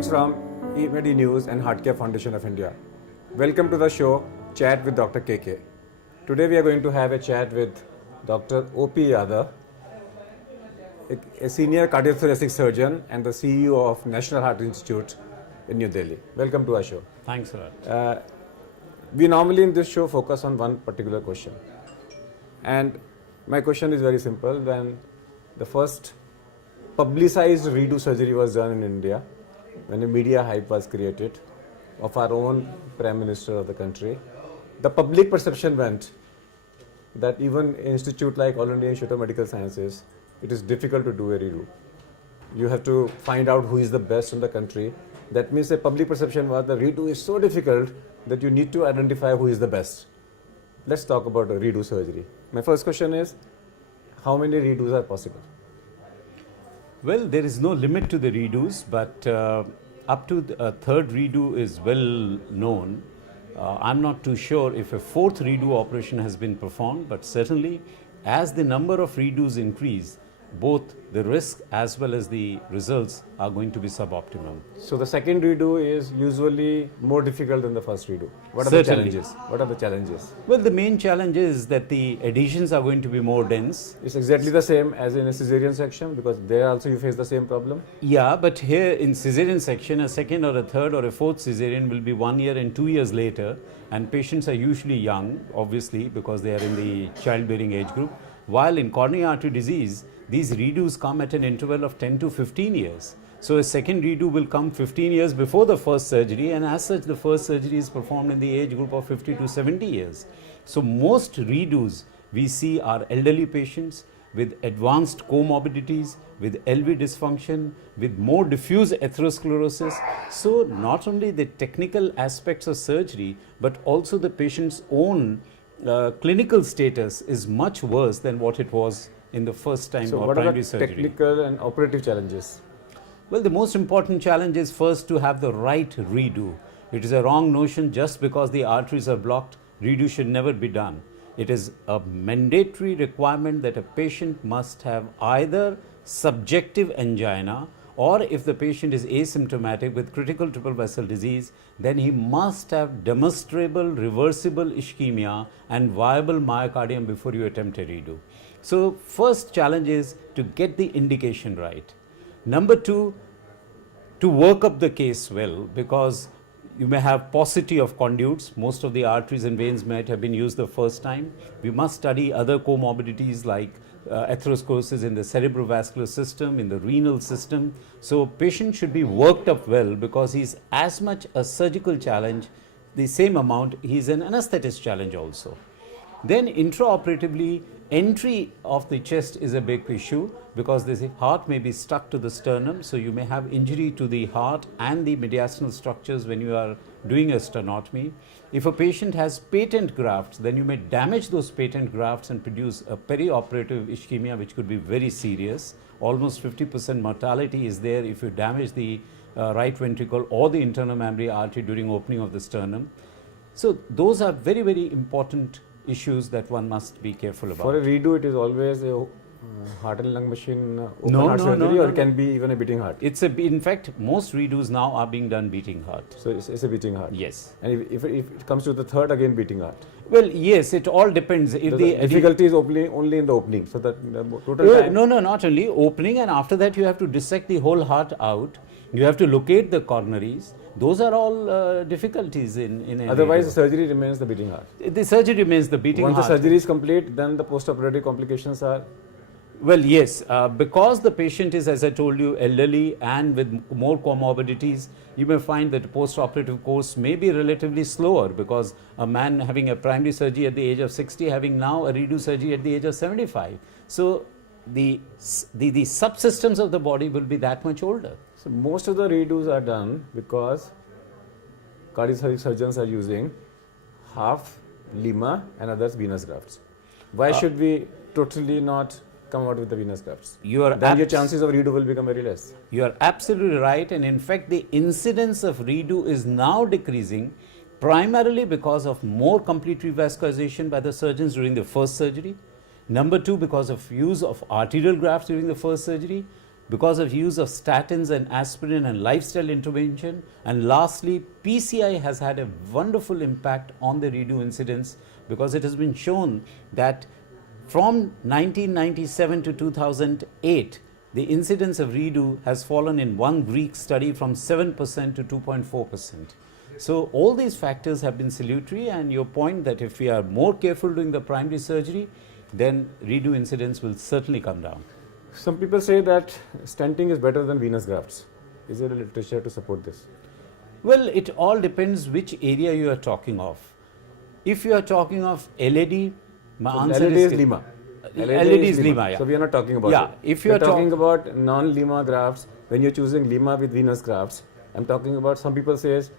Greetings from eMedi News and Heartcare Foundation of India. Welcome to the show Chat with Dr. KK. Today we are going to have a chat with Dr. O.P. Yadav, a senior cardiothoracic surgeon and the CEO of National Heart Institute in New Delhi. Welcome to our show. Thanks a lot. We normally in this show focus on one particular question. And my question is very simple. When the first publicized redo surgery was done in India, when a media hype was created of our own Prime Minister of the country, the public perception went that even an institute like All India Institute of Medical Sciences, it is difficult to do a redo. You have to find out who is the best in the country. That means the public perception was the redo is so difficult that you need to identify who is the best. Let's talk about a redo surgery. My first question is, how many redos are possible? Well, there is no limit to the redos, but up to a third redo is well known. I'm not too sure if a fourth redo operation has been performed, but certainly as the number of redos increase, both the risk as well as the results are going to be suboptimum. So the second redo is usually more difficult than the first redo. What are Certainly. the challenges? What are the challenges? Well, the main challenge is that the adhesions are going to be more dense. It's exactly the same as in a cesarean section because there also you face the same problem. Yeah, but here in cesarean section, a second or a third or a fourth cesarean will be 1 year and 2 years later, and patients are usually young, obviously, because they are in the childbearing age group. While in coronary artery disease, these redos come at an interval of 10 to 15 years. So a second redo will come 15 years before the first surgery, and as such the first surgery is performed in the age group of 50 to 70 years. So most redos we see are elderly patients with advanced comorbidities, with LV dysfunction, with more diffuse atherosclerosis. So not only the technical aspects of surgery, but also the patient's own clinical status is much worse than what it was in the first time So or what are primary the surgery. technical and operative challenges? Well, the most important challenge is first to have the right redo. It is a wrong notion just because the arteries are blocked, redo should never be done. It is a mandatory requirement that a patient must have either subjective angina, or if the patient is asymptomatic with critical triple vessel disease, then he must have demonstrable reversible ischemia and viable myocardium before you attempt a redo. So first challenge is to get the indication right. Number two, to work up the case well, because you may have paucity of conduits. Most of the arteries and veins might have been used the first time. We must study other comorbidities like atherosclerosis in the cerebrovascular system, in the renal system. So patient should be worked up well because he's as much a surgical challenge, the same amount he's an anesthetist challenge also. Then intraoperatively, entry of the chest is a big issue because the heart may be stuck to the sternum, so you may have injury to the heart and the mediastinal structures when you are doing a sternotomy. If a patient has patent grafts, then you may damage those patent grafts and produce a perioperative ischemia, which could be very serious. Almost 50% mortality is there if you damage the right ventricle or the internal mammary artery during opening of the sternum. So those are very, very important issues that one must be careful about. For a redo, it is always a heart and lung machine open heart surgery, or it can be even a beating heart. It's in fact, most redos now are being done beating heart. So it's a beating heart. Yes. And if it comes to the third, again beating heart. Well, yes, it all depends. If The difficulty is only in the opening. So that the total time. No, not only opening, and after that you have to dissect the whole heart out. You have to locate the coronaries. Those are all difficulties in Otherwise, the surgery remains the beating heart. the surgery remains the beating Once heart. the surgery is complete, then the post-operative complications are. Well, yes, because the patient is, as I told you, elderly and with more comorbidities, you may find that the post-operative course may be relatively slower because a man having a primary surgery at the age of 60, having now a redo surgery at the age of 75. So the subsystems of the body will be that much older. So most of the redos are done because cardiothoracic surgeons are using half lima and others venous grafts. Why should we totally not come out with the venous grafts? Then your chances of redo will become very less. You are absolutely right, and in fact the incidence of redo is now decreasing primarily because of more complete revascularization by the surgeons during the first surgery. Number two, because of use of arterial grafts during the first surgery. because of use of statins and aspirin and lifestyle intervention. And lastly, PCI has had a wonderful impact on the redo incidence, because it has been shown that from 1997 to 2008, the incidence of redo has fallen in one Greek study from 7% to 2.4%. So all these factors have been salutary, and your point that if we are more careful doing the primary surgery, then redo incidence will certainly come down. Some people say that stenting is better than venous grafts. Is there a literature to support this? Well, it all depends which area you are talking of. If you are talking of LAD, my answer LAD is Lima. LAD is Lima, yeah. So we are not talking about Yeah, it. if you we are are talking about non-Lima grafts, when you're choosing Lima with venous grafts, I'm talking about, some people says,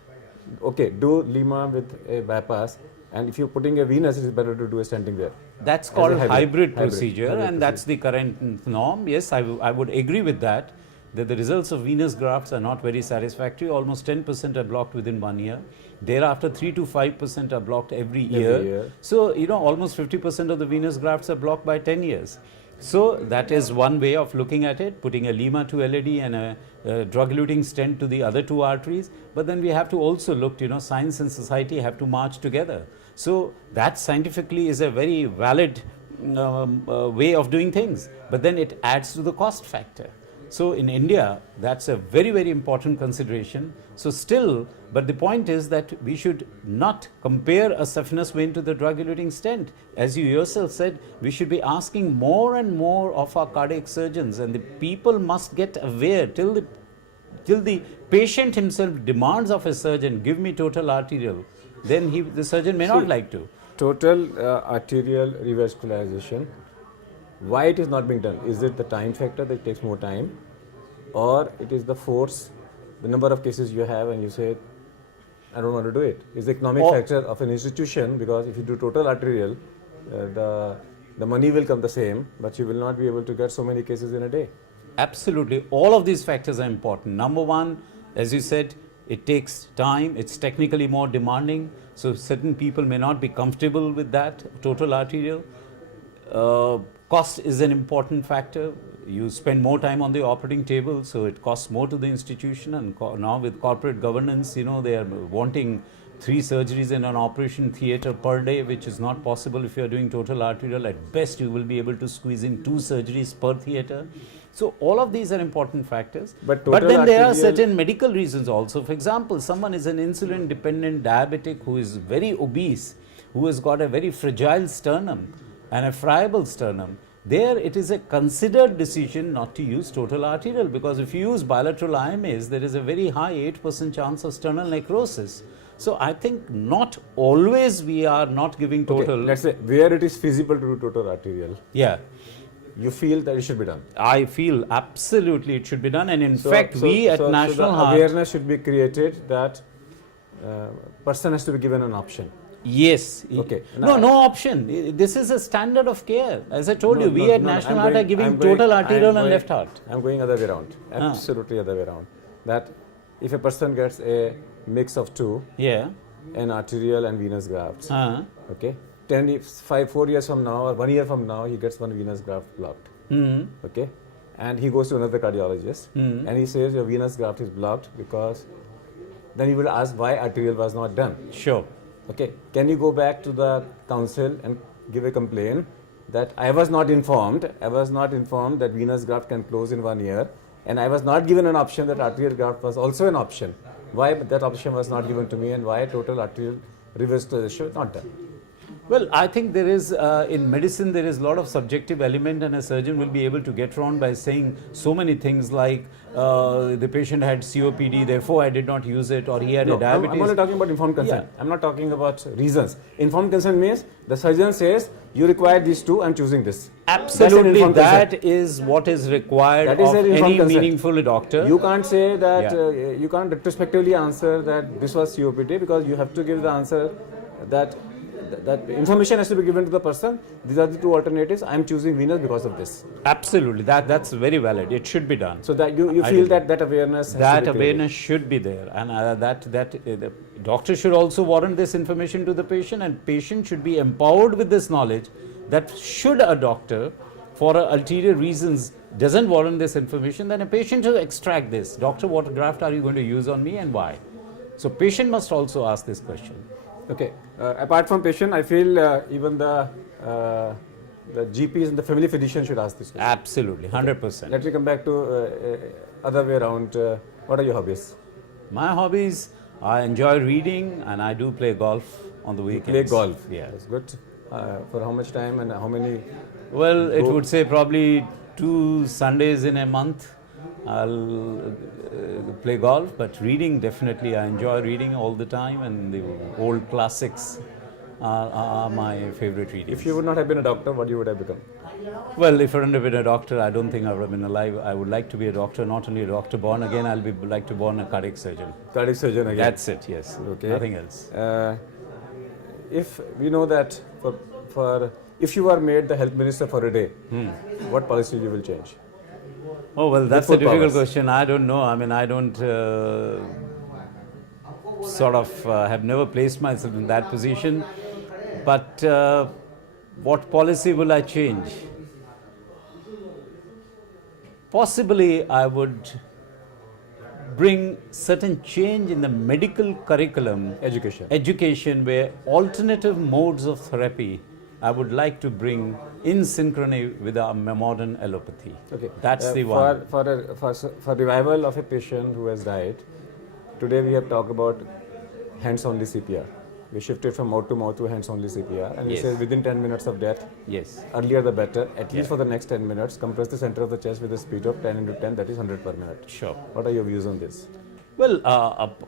okay, do Lima with a bypass, and if you're putting a venous, it's better to do a stenting there. That's As a called hybrid procedure, hybrid and that's the current norm. Yes, I would agree with that the results of venous grafts are not very satisfactory. Almost 10% are blocked within 1 year. Thereafter, 3 to 5% are blocked every year. So, almost 50% of the venous grafts are blocked by 10 years. So, that is one way of looking at it, putting a Lima to LAD and a drug-eluting stent to the other two arteries. But then we have to also look, science and society have to march together. So, that scientifically is a very valid way of doing things. But then it adds to the cost factor. So, in India, that's a very, very important consideration. So, still, but the point is that we should not compare a saphenous vein to the drug-eluting stent. As you yourself said, we should be asking more and more of our cardiac surgeons, and the people must get aware till the patient himself demands of a surgeon, give me total arterial, then the surgeon may not like to. Total arterial revascularization, why it is not being done? Is it the time factor that it takes more time, or it is the force, the number of cases you have and you say, I don't want to do it? Is the economic factor of an institution, because if you do total arterial, the money will come the same, but you will not be able to get so many cases in a day. Absolutely. All of these factors are important. Number one, as you said, it takes time, it's technically more demanding, so certain people may not be comfortable with that, total arterial. Cost is an important factor. You spend more time on the operating table, so it costs more to the institution, and now with corporate governance, they are wanting 3 surgeries in an operation theatre per day, which is not possible if you are doing total arterial. At best, you will be able to squeeze in 2 surgeries per theatre. So all of these are important factors. But then there are certain medical reasons also. For example, someone is an insulin dependent diabetic who is very obese, who has got a very fragile sternum and a friable sternum. There it is a considered decision not to use total arterial, because if you use bilateral IMAs, there is a very high 8% chance of sternal necrosis. So I think not always we are not giving total. Okay, let's say where it is feasible to do total arterial. Yeah. You feel that it should be done? I feel absolutely it should be done, and in fact we at National Heart, awareness should be created that person has to be given an option. Yes. Okay. No option. This is a standard of care. As I told you, we at National Heart are giving total arterial and left heart. I'm going other way around. Absolutely other way around. That if a person gets a mix of 2, an arterial and venous grafts, okay, 4 years from now or 1 year from now, he gets one venous graft blocked. Okay, and he goes to another cardiologist and he says your venous graft is blocked, because then he will ask why arterial was not done. Sure. Okay, can you go back to the council and give a complaint that I was not informed that venous graft can close in 1 year, and I was not given an option that arterial graft was also an option. Why that option was not given to me, and why total arterial revascularization was not done? Well, I think there is, in medicine, there is a lot of subjective element, and a surgeon will be able to get around by saying so many things like the patient had COPD, therefore I did not use it, or he had a diabetes. I'm only talking about informed consent. I'm not talking about reasons. Informed consent means the surgeon says, you require these 2, I'm choosing this. Absolutely, that is what is required of any meaningful doctor. You can't say that, you can't retrospectively answer that this was COPD, because you have to give the answer that information has to be given to the person. These are the 2 alternatives. I am choosing venous because of this. Absolutely, that's very valid. It should be done. So that you feel that awareness. That awareness should be there, and the doctor should also warrant this information to the patient, and patient should be empowered with this knowledge that should a doctor, for ulterior reasons, doesn't warrant this information, then a patient should extract this. Doctor, what graft are you going to use on me and why? So patient must also ask this question. Okay. Apart from patient, I feel even the GPs and the family physician should ask this question. Absolutely, 100%. Let me come back to other way around. What are your hobbies? My hobbies, I enjoy reading and I do play golf on the weekends. Play golf. Yeah. That's good. For how much time and how many? Well, it would say probably 2 Sundays in a month I'll play golf, but reading definitely, I enjoy reading all the time, and the old classics are my favorite readings. If you would not have been a doctor, what you would have become? Well, if I wouldn't have been a doctor, I don't think I would have been alive. I would like to be a doctor, not only a doctor born again, I'll be like to born a cardiac surgeon. Cardiac surgeon again. That's it, yes. Okay. Nothing else. If we know that if you are made the health minister for a day, what policy you will change? Oh, well, that's a With difficult powers. question. I don't know. I mean, I don't have never placed myself in that position. But what policy will I change? Possibly, I would bring certain change in the medical curriculum, education, where alternative modes of therapy I would like to bring in synchrony with our modern allopathy. Okay. That's the one. For revival of a patient who has died, today we have talked about hands-only CPR. We shifted from mouth to mouth to hands-only CPR, and we Yes. say within 10 minutes of death, Yes. earlier the better, at least Yeah. for the next 10 minutes, compress the center of the chest with a speed of 10 into 10, that is 100 per minute. Sure. What are your views on this? Well,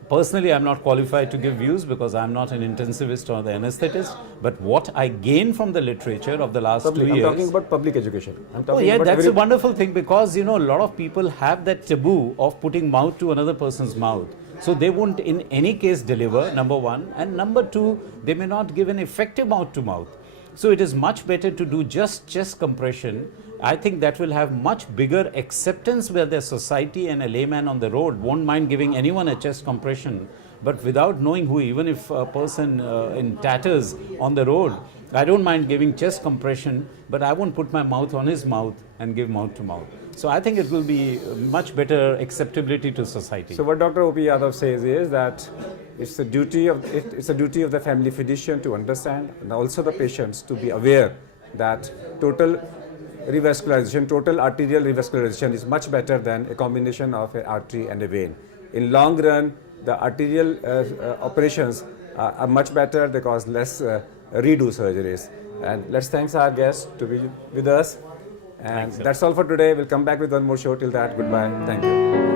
personally, I'm not qualified to give views because I'm not an intensivist or the anesthetist. But what I gain from the literature of the last 2 I'm years. talking about public education. I'm Oh, talking yeah, about that's a wonderful thing because, a lot of people have that taboo of putting mouth to another person's mouth. So they won't in any case deliver, number one. And number two, they may not give an effective mouth to mouth. So it is much better to do just chest compression. I think that will have much bigger acceptance where the society and a layman on the road won't mind giving anyone a chest compression. But without knowing who, even if a person in tatters on the road, I don't mind giving chest compression, but I won't put my mouth on his mouth and give mouth to mouth. So I think it will be much better acceptability to society. So what Dr. O.P. Yadav says is that it's a duty of the family physician to understand, and also the patients to be aware that total revascularization, total arterial revascularization is much better than a combination of an artery and a vein. In long run, the arterial operations are much better. They cause less redo surgeries. And let's thank our guests to be with us. And that's all for today. We'll come back with one more show. Till that, goodbye. Thank you.